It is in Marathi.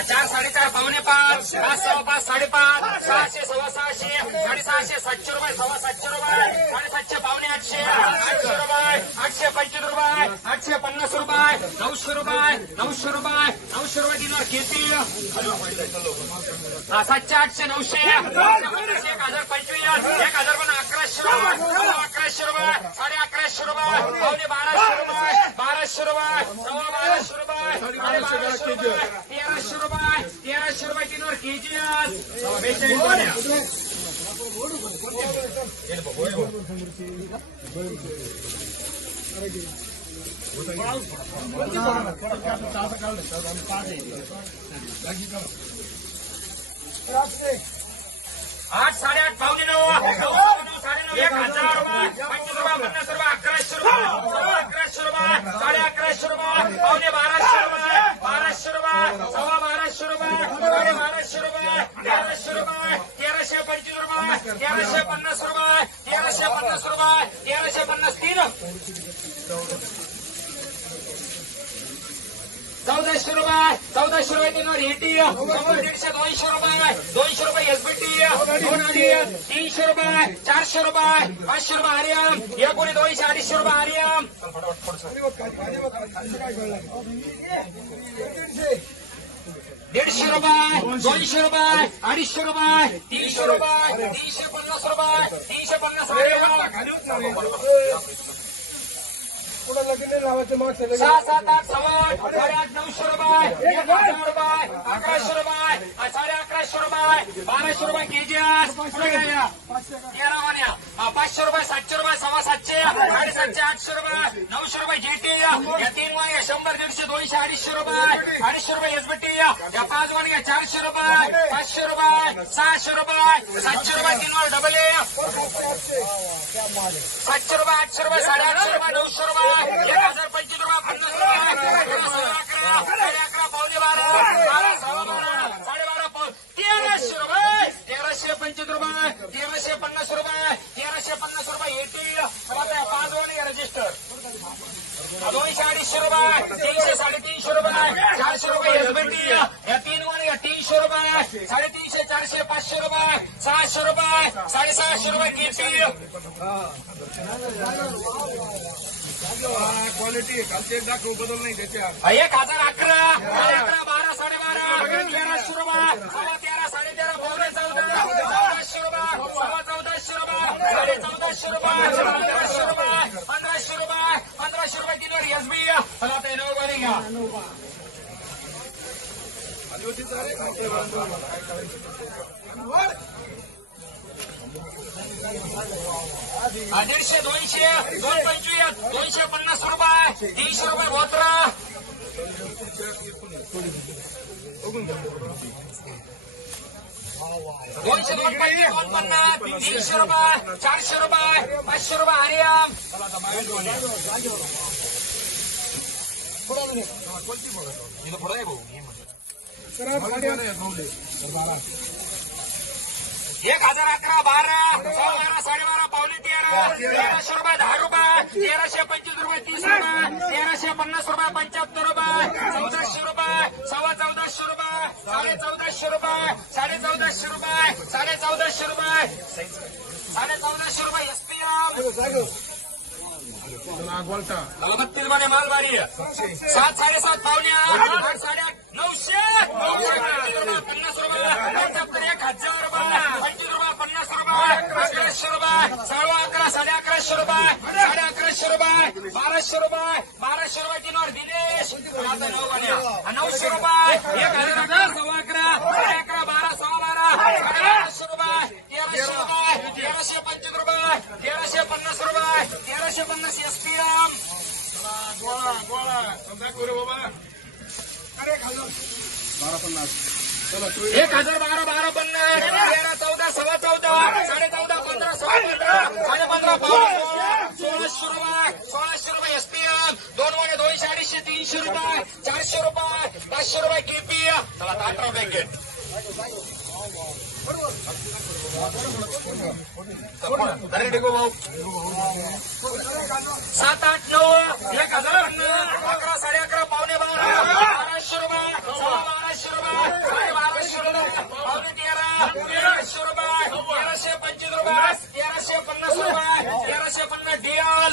चार साडेचार पावणे पाच पाच सव्वा पाच साडेपाच सहाशे सव्वा सहाशे साडेसहाशे सातशे रुपये सव्वा सातशे रुपये साडेसातशे पावणे आठशे आठशे रुपये आठशे पंचवीस रुपये आठशे पन्नास रुपये नऊशे रुपये नऊशे रुपये सुरुवातीला किती? सातशे आठशे नऊशे. एक हजार पंचवीस एक हजार पण अकराशे रुपये. अकराशे रुपये साडे अकराशे रुपये. पावणे बाराशे रुपये बाराशे रुपये सव्वा बाराशे रुपये साडे रुपये तेराशे रुपये तेराशे रुपये किलोवर केजी आज. बेचाळीस गोण्या. आठ साडेआठ पावणे नऊ साडे नऊ एक हजार रुपये. पन्नास रुपये अकराशे रुपये. अकराशे रुपये. साडे अकराशे रुपये. पावणे बाराशे रुपये. बाराशे रुपये. सव्वा बाराशे रुपये. साडे बाराशे रुपये. तेराशे रुपये. तेराशे पंचवीस रुपये. तेराशे पन्नास रुपये. तेराशे पन्नास रुपये. तेराशे पन्नास तीन. चौदाशे रुपये चौदाशे रुपये तीन एटी दीडशे दोनशे रुपये दोनशे रुपये एसबीटी तीनशे रुपये चारशे रुपये पाचशे रुपये आर्यम एकोणी दोनशे अडीचशे रुपये आर्यम दीडशे रुपये दोनशे रुपये अडीचशे रुपये तीनशे रुपये तीनशे पन्नास रुपये तीनशे पन्नास लगेच नाही लावायचं मग ते लगेच. सहा सात आठ सव्वा आठ साडे आठ नऊशे रुपये. एक हजार रुपये अकराशे रुपये साडे अकराशे रुपये बाराशे रुपये केजी पुढे? तेरा पाचशे रुपये सातशे रुपये सव्वा सातशे साडेसातशे आठशे रुपये नऊशे रुपये जेटी या. तीन वाण्या शंभर दीडशे दोनशे अडीचशे रुपये अडीचशे रुपये एसबीटी या. या पाच वाण्या चारशे रुपये. सहाशे रुपये सातशे रुपये तीन वर डबल ए सातशे रुपये आठशे रुपये साडे आठशे रुपये नऊशे रुपये एक हजार पंचवीस रुपये पन्नास रुपये अकरा, अकरा साडे अकरा पावणे बारा बारा सव्वा बारा साडेबारा पाव तेराशे रुपये तेराशे पंचवीस रुपये तेराशे पन्नास रुपये तेराशे पन्नास रुपये येते पाच वाणी रजिस्टर दोनशे अडीचशे रुपये तीनशे साडेतीनशे रुपये चारशे रुपये एसबीटी या. तीन वाणी तीनशे रुपये साडेतीनशे चारशे पाचशे रुपये सहाशे रुपये साडेसहाशे रुपये केटी क्वालिटी खालचे दाखव बदल नाही त्याच्या. एक हजार अकरा अकरा बारा साडेबारा तेराशे रुपये तेरा साडे तेरा पावणे चौदा चौदाशे रुपये सव्वा चौदाशे रुपये साडे चौदाशे रुपये पंधराशे रुपये पंधराशे रुपये पंधराशे रुपये किलो एसबी चला ते नऊ बरे घ्या हा, दीडशे दोनशे दोन पंचवीस दोनशे पन्नास रुपये तीनशे रुपये बोत्रा दोनशे दोन पंचवीस दोन पन्नास तीनशे रुपये चारशे रुपये पाचशे रुपये हरियाम. करा साडे एक हजार अकरा बारा. सव्वा बारा साडेबारा पावणे तेरा. तेराशे रुपये दहा रुपये. तेराशे पंचवीस रुपये तीस रुपये. तेराशे पन्नास रुपये पंच्याहत्तर रुपये. चौदाशे रुपये सव्वा चौदाशे रुपये. साडे चौदाशे रुपये. साडे चौदाशे रुपये. साडे चौदाशे रुपये. साडे चौदाशे रुपये एसपीएम. बोलता मध्ये मालवारी सात साडेसात पावणे आठ. आठ साडेआठ नऊशे पन्नास रुपये पंच्याहत्तर एक हजार रुपये पंचवीस रुपये पन्नास रुपये अकराशे रुपये सव्वा अकरा साडे अकराशे रुपये साडे अकराशे रुपये बाराशे रुपये बाराशे रुपये तीनवर दिनेश. नऊ नऊशे रुपये एक हजार अकरा सव्वा अकरा साडे अकरा बारा सव्वा बारा साडे बाराशे रुपये तेराशे रुपये तेराशे पंचवीस रुपये तेराशे पन्नास रुपये तेराशे पन्नास एसपीएम गोळा गोळा समजा करू बाबा. बारा पन्नास एक हजार बारा बारा पन्नास तेरा चौदा सव्वा चौदा साडे चौदा पंधरा सव्वा पंधरा साडे पंधरा सोळाशे रुपये सोळाशे रुपये एसपीएम दोन महिने दोनशे अडीचशे तीनशे रुपये चारशे रुपये पाचशे रुपये केपी चला अठरा बँकेत अरे टिकू भाऊ सात आठ नऊ एक हजार अकरा साडे अकरा पावणे बारा बाराशे रुपये सव्वा बाराशे रुपये साडे बाराशे रुपये पावणे तेरा तेराशे रुपये तेराशे पंचवीस रुपये तेराशे पन्नास रुपये तेराशे पन्नास डियाल